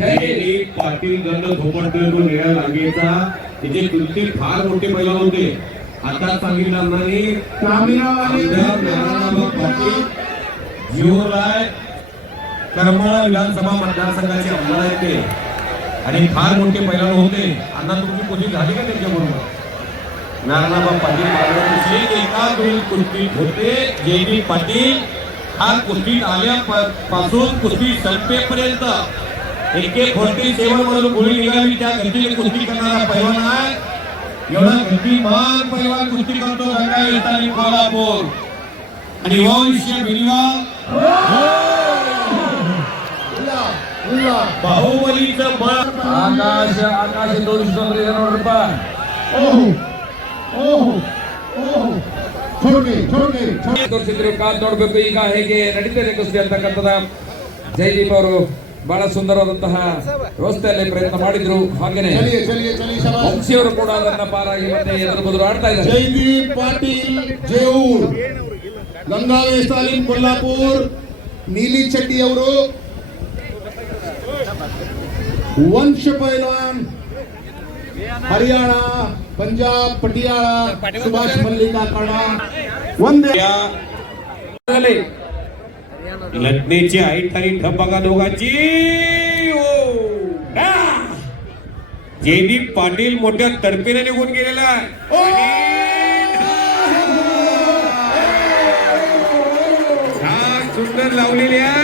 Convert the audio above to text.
जयदीप पाटील गंड झोपडतोय तो निळ्या लांबीचा. तिचे तुलती फार मोठे पैलवान होते. आता सांगितलं नाही पाटील जीवराय करमाळा विधानसभा मतदारसंघाचे आमदार आहेत ते आणि फार मोठे पैलवान होते. आता तुमची कुस्ती झाली का त्यांच्याबरोबर? नारायणराव पाटील एका दोन कुस्तीत होते. जयदीप पाटील हा कुस्तीत आल्यापासून कुस्ती संपेपर्यंत एक खोटी सेवा म्हणून गोळी निघावी त्या गतीने कुस्ती करणारा पैलवान आहे. एवढा गतिमान पैलवान कुस्ती करतो गंगा येतानी कोल्हापूर आणि वंशीय बिनवाल बाहुबलीचं बळ. आकाश 200 ರೂಪಾಯಿ ತೋರಿಸಿದ್ರು. ಕಾಲ್ ನೋಡ್ಬೇಕು ಈಗ ಹೇಗೆ ನಡೀತದೆ ಕುಸ್ತಿ ಅಂತಕ್ಕಂಥದ. ಜೈದೀಪ್ ಅವರು ಬಹಳ ಸುಂದರವಾದಂತಹ ವ್ಯವಸ್ಥೆಯಲ್ಲಿ ಪ್ರಯತ್ನ ಮಾಡಿದ್ರು. ಹಾಗೇನೆ ವಂಶಿಯವರು ಕೂಡ ಅದನ್ನ ಪಾರಾಗಿ ಮತ್ತೆ ಎದುರು ಬದುರು ಆಡ್ತಾ ಇದ್ದಾರೆ. जयदीप पाटील जेऊर, गंगावेश तालीम कोल्हापूर, नीली चड्डी ಅವರು वंश पैलवान हरियाणा पंजाब पटियाला सुभाष मल्लिका काढा वंदे. लग्नेची ऐट आणि ठप बघा दोघांची. जयदीप पाटील मोठ्या तडफेने निघून गेलेला आहे. सुंदर लावलेली आहे.